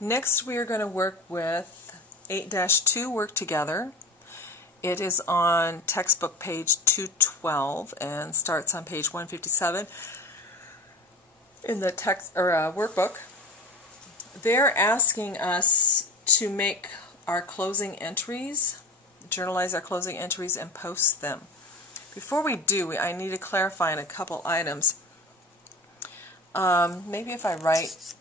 Next we are going to work with 8-2 Work Together. It is on textbook page 212 and starts on page 157 in the workbook. They're asking us to make our closing entries, journalize our closing entries, and post them. Before we do, I need to clarify a couple items. Maybe if I write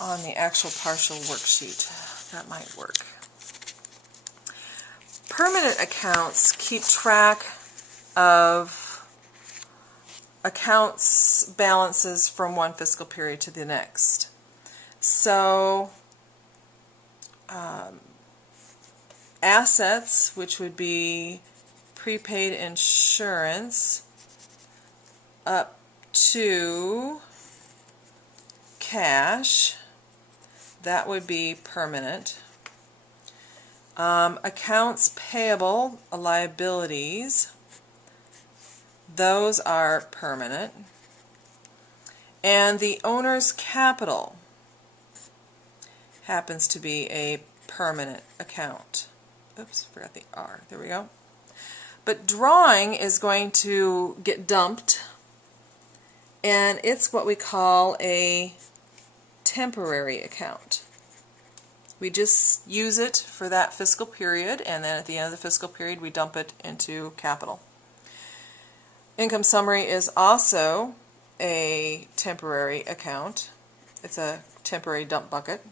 on the actual partial worksheet, that might work. Permanent accounts keep track of accounts balances from one fiscal period to the next. So assets, which would be prepaid insurance, up to cash, that would be permanent. Accounts payable, liabilities, those are permanent. And the owner's capital happens to be a permanent account. Oops, forgot the R. There we go. But drawing is going to get dumped, and it's what we call a temporary account. We just use it for that fiscal period, and then at the end of the fiscal period we dump it into capital. Income summary is also a temporary account. It's a temporary dump bucket.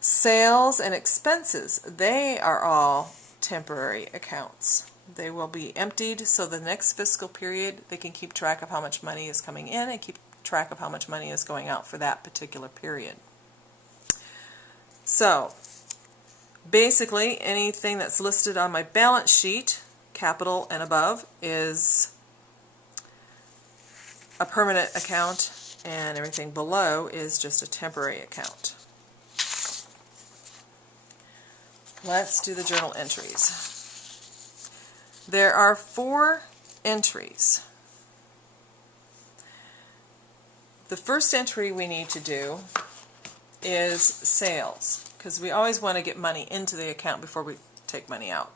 Sales and expenses, they are all temporary accounts. They will be emptied, so the next fiscal period they can keep track of how much money is coming in and keep track of how much money is going out for that particular period. So basically anything that's listed on my balance sheet, capital and above, is a permanent account, and everything below is just a temporary account. Let's do the journal entries. There are 4 entries. The first entry we need to do is sales, because we always want to get money into the account before we take money out.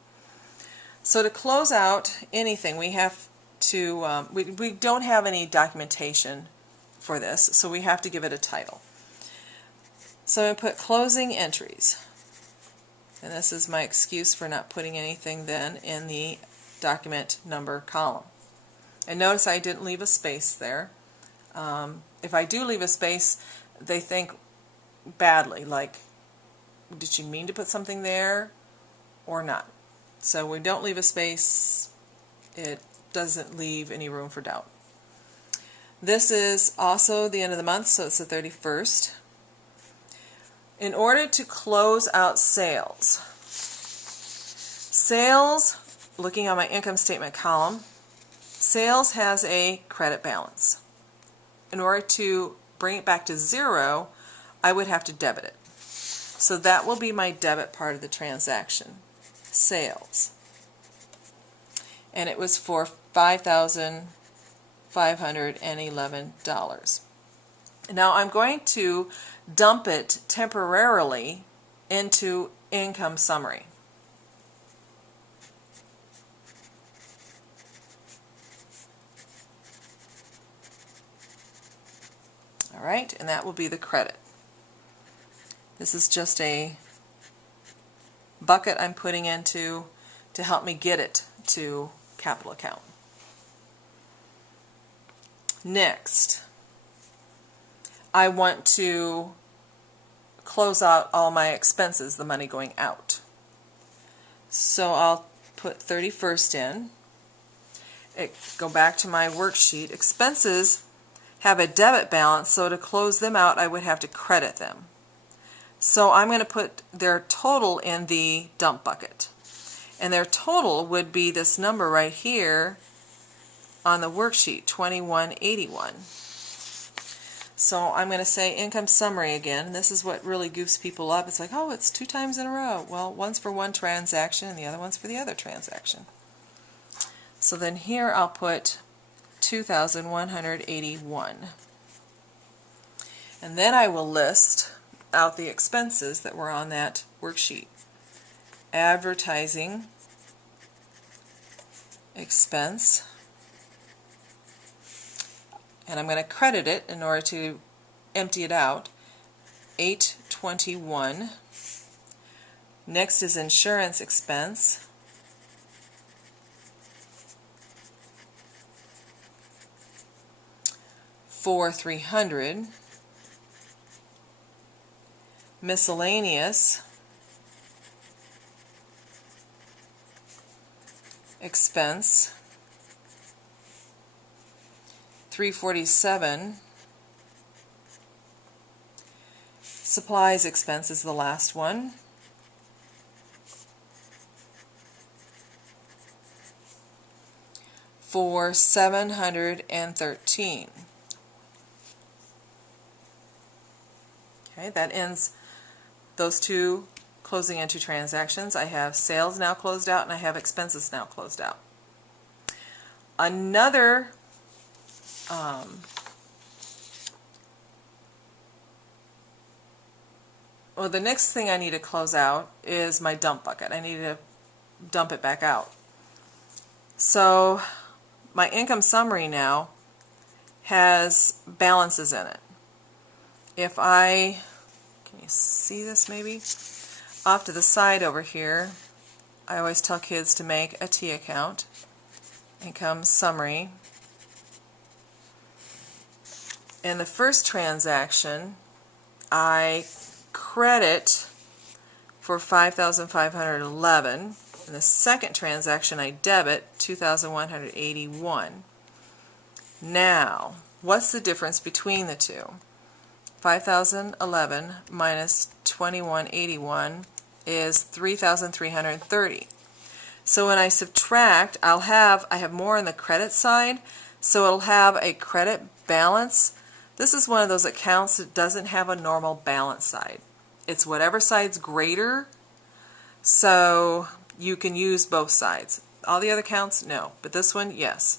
So to close out anything, we have to, we don't have any documentation for this, so we have to give it a title. So I put closing entries. And this is my excuse for not putting anything then in the document number column. And notice I didn't leave a space there. If I do leave a space, they think badly, like, did she mean to put something there or not? So we don't leave a space. It doesn't leave any room for doubt. This is also the end of the month, so it's the 31st. In order to close out sales, looking on my income statement column, sales has a credit balance. In order to bring it back to 0, I would have to debit it. So that will be my debit part of the transaction, sales. And it was for $5,511. Now I'm going to dump it temporarily into income summary. Alright, and that will be the credit. This is just a bucket I'm putting into to help me get it to capital account. Next, I want to close out all my expenses, the money going out. So I'll put 31st in. Go back to my worksheet. Expenses have a debit balance, so to close them out I would have to credit them. So I'm going to put their total in the dump bucket. And their total would be this number right here on the worksheet, 2181. So I'm going to say income summary again. This is what really goofs people up. It's like, oh, it's 2 times in a row. Well, one's for one transaction and the other one's for the other transaction. So then here I'll put 2,181. And then I will list out the expenses that were on that worksheet. Advertising expense, and I'm going to credit it in order to empty it out, $821. Next is insurance expense, $4,300. Miscellaneous expense, $347. Supplies expense is the last one. For $713. Okay, that ends those two closing entry transactions. I have sales now closed out and I have expenses now closed out. Another well, the next thing I need to close out is my dump bucket. I need to dump it back out. So my income summary now has balances in it. If I, can you see this maybe? Off to the side over here, I always tell kids to make a T account. Income summary. In the first transaction, I credit for $5,511. In the second transaction, I debit $2,181. Now, what's the difference between the two? 5,011 minus 2,181 is 3,330. So when I subtract, I have more on the credit side, so it'll have a credit balance. This is one of those accounts that doesn't have a normal balance side. It's whatever side's greater, so you can use both sides. All the other accounts, no, but this one, yes.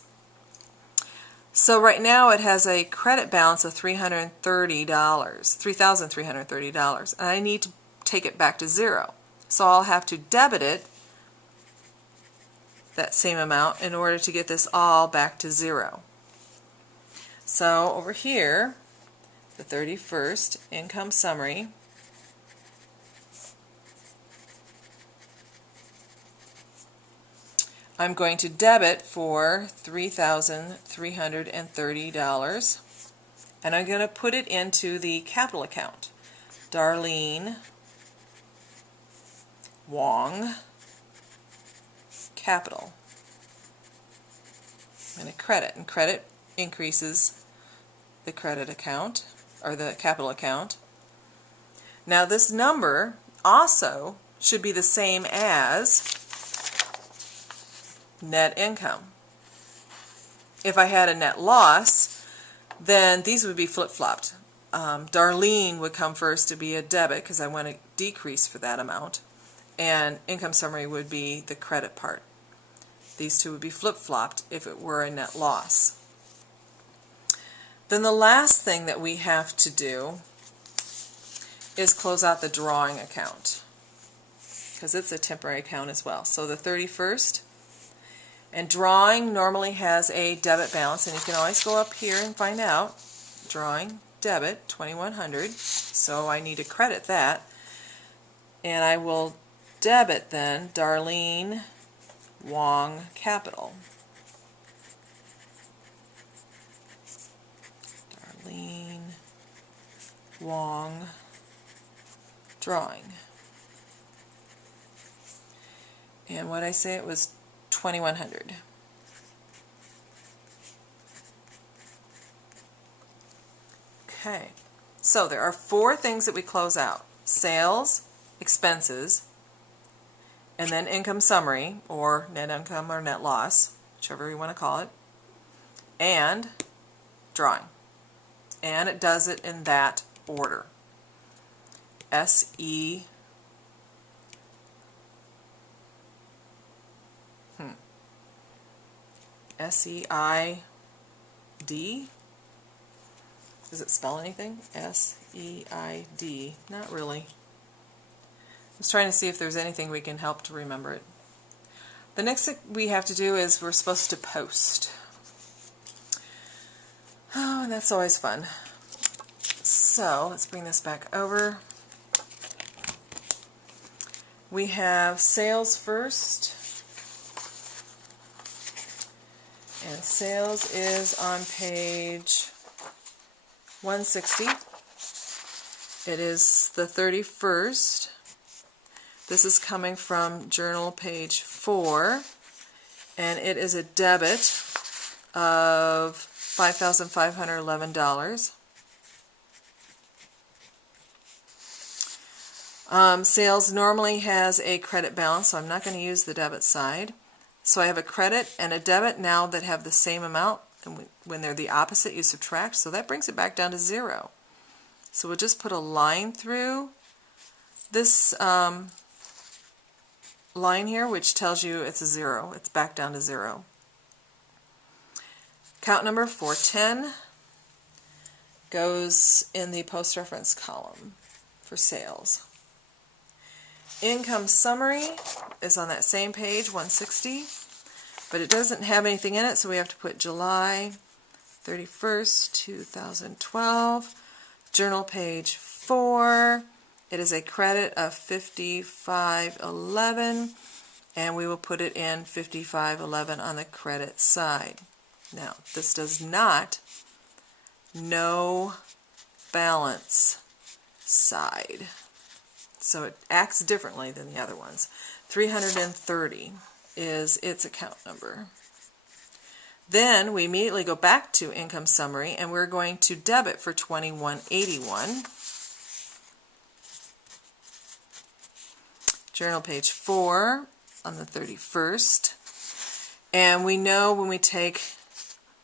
So right now it has a credit balance of $3,330, and I need to take it back to zero. So I'll have to debit it, that same amount, in order to get this all back to zero. So over here, the 31st income summary, I'm going to debit for $3,330, and I'm going to put it into the capital account. Darlene Wong Capital. I'm going to credit, and credit increases the credit account, or the capital account. Now this number also should be the same as net income. If I had a net loss, then these would be flip-flopped. Darlene would come first to be a debit because I want to decrease for that amount, and income summary would be the credit part. These two would be flip-flopped if it were a net loss. Then the last thing that we have to do is close out the drawing account, because it's a temporary account as well. So the 31st, and drawing normally has a debit balance, and you can always go up here and find out. Drawing, debit, $2,100, so I need to credit that. And I will debit then Darlene Wong Capital. Darlene Wong Drawing. And what I say it was $2,100. Okay, so there are four things that we close out: sales, expenses, and then income summary, or net income or net loss, whichever you want to call it, and drawing. And it does it in that order. S-E S-E-I-D, Does it spell anything? S-E-I-D. Not really. I was trying to see if there's anything we can help to remember it. The next thing we have to do is we're supposed to post. Oh, and that's always fun. So let's bring this back over. We have sales first. And sales is on page 160. It is the 31st. This is coming from journal page 4, and it is a debit of $5,511. Sales normally has a credit balance, so I'm not going to use the debit side. So I have a credit and a debit now that have the same amount, and when they're the opposite you subtract, so that brings it back down to 0. So we'll just put a line through this line here, which tells you it's a 0. It's back down to 0. Account number 410 goes in the post-reference column for sales. Income summary is on that same page, 160, but it doesn't have anything in it, so we have to put July 31st, 2012, journal page 4. It is a credit of $55.11, and we will put it in $55.11 on the credit side. Now, this does not no balance side. So it acts differently than the other ones. 330 is its account number. Then we immediately go back to income summary, and we're going to debit for $21.81. Journal page 4 on the 31st. And we know when we take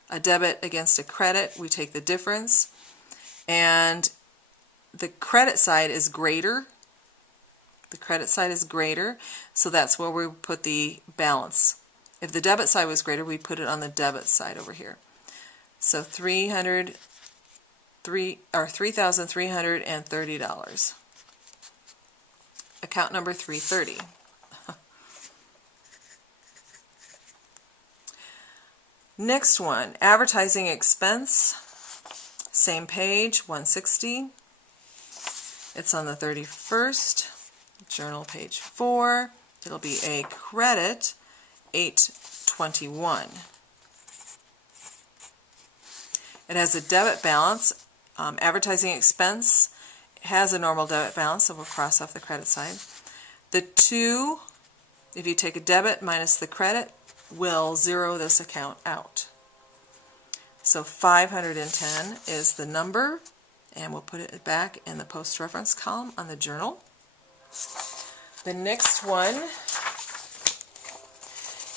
a debit against a credit, we take the difference. And the credit side is greater. The credit side is greater, so that's where we put the balance. If the debit side was greater, we put it on the debit side over here. So $3,330. Account number 330. Next one, advertising expense. Same page, 160. It's on the 31st. Journal page 4. It'll be a credit, $821. It has a debit balance. Advertising expense has a normal debit balance, so we'll cross off the credit side. The 2, if you take a debit minus the credit, will zero this account out. So 510 is the number, and we'll put it back in the post-reference column on the journal. The next one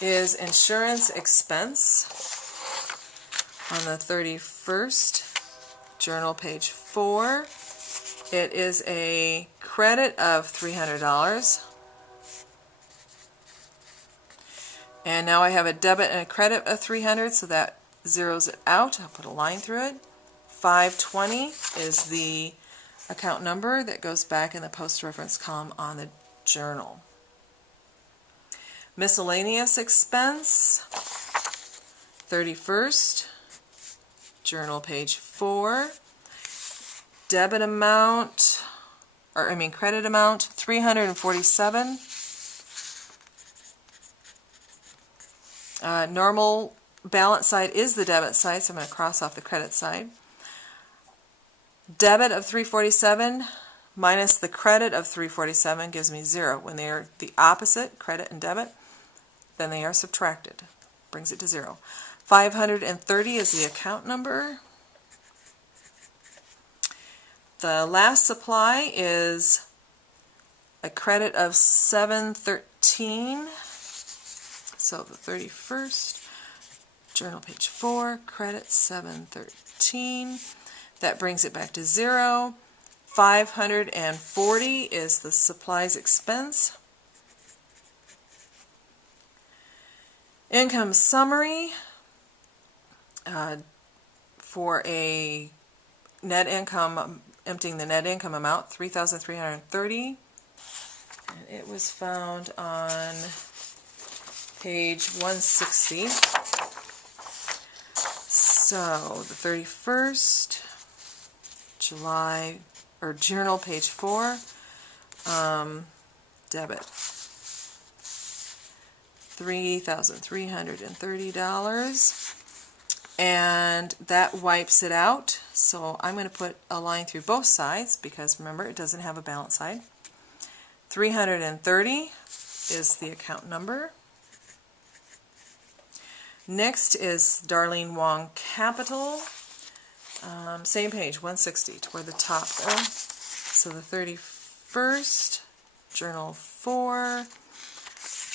is insurance expense on the 31st, journal page 4. It is a credit of $300. And now I have a debit and a credit of $300, so that zeroes it out. I'll put a line through it. 520 is the account number that goes back in the post-reference column on the journal. Miscellaneous expense, 31st, journal page 4. Debit amount, credit amount, $347. Normal balance side is the debit side, so I'm going to cross off the credit side. Debit of $347 minus the credit of $347 gives me 0. When they are the opposite, credit and debit, then they are subtracted. Brings it to 0. 530 is the account number. The last supply is a credit of $713. So the 31st, journal page 4, credit $713. That brings it back to 0. 540 is the supplies expense. Income summary for a net income, emptying the net income amount, $3,330, and it was found on page 160. So the 31st, July, or journal, page 4, debit, $3,330, and that wipes it out. So I'm going to put a line through both sides because remember it doesn't have a balance side. 330 is the account number. Next is Darlene Wong Capital. Same page, 160, toward the top there. So the 31st, journal 4,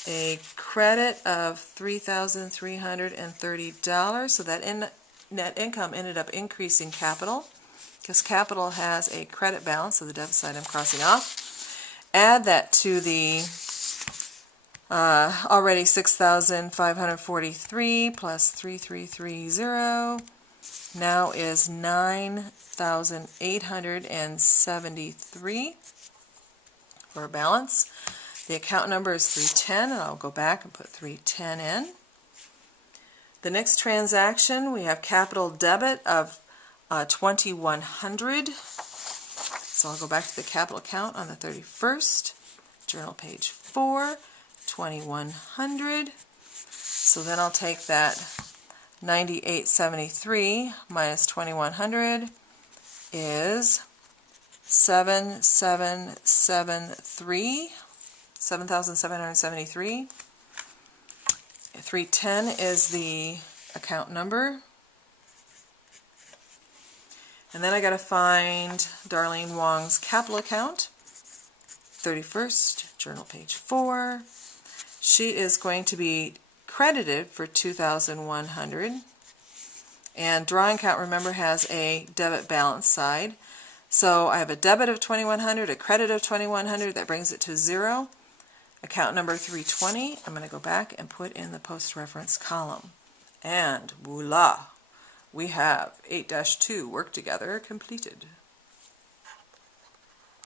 a credit of $3,330. So that net income ended up increasing capital because capital has a credit balance, so the debit side I'm crossing off. Add that to the already 6,543 plus 3,330 now is 9,873 for a balance. The account number is 310, and I'll go back and put 310 in. The next transaction, we have capital debit of $2,100. So I'll go back to the capital account on the 31st, journal page 4, $2,100. So then I'll take that 9,873 minus 2,100 is 7,773. 310 is the account number. And then I got to find Darlene Wong's capital account, 31st, journal page 4. She is going to be credited for $2,100. And drawing account, remember, has a debit balance side. So I have a debit of $2,100, a credit of $2,100. That brings it to 0. Account number 320, I'm going to go back and put in the post-reference column. And voila! We have 8-2 work together completed.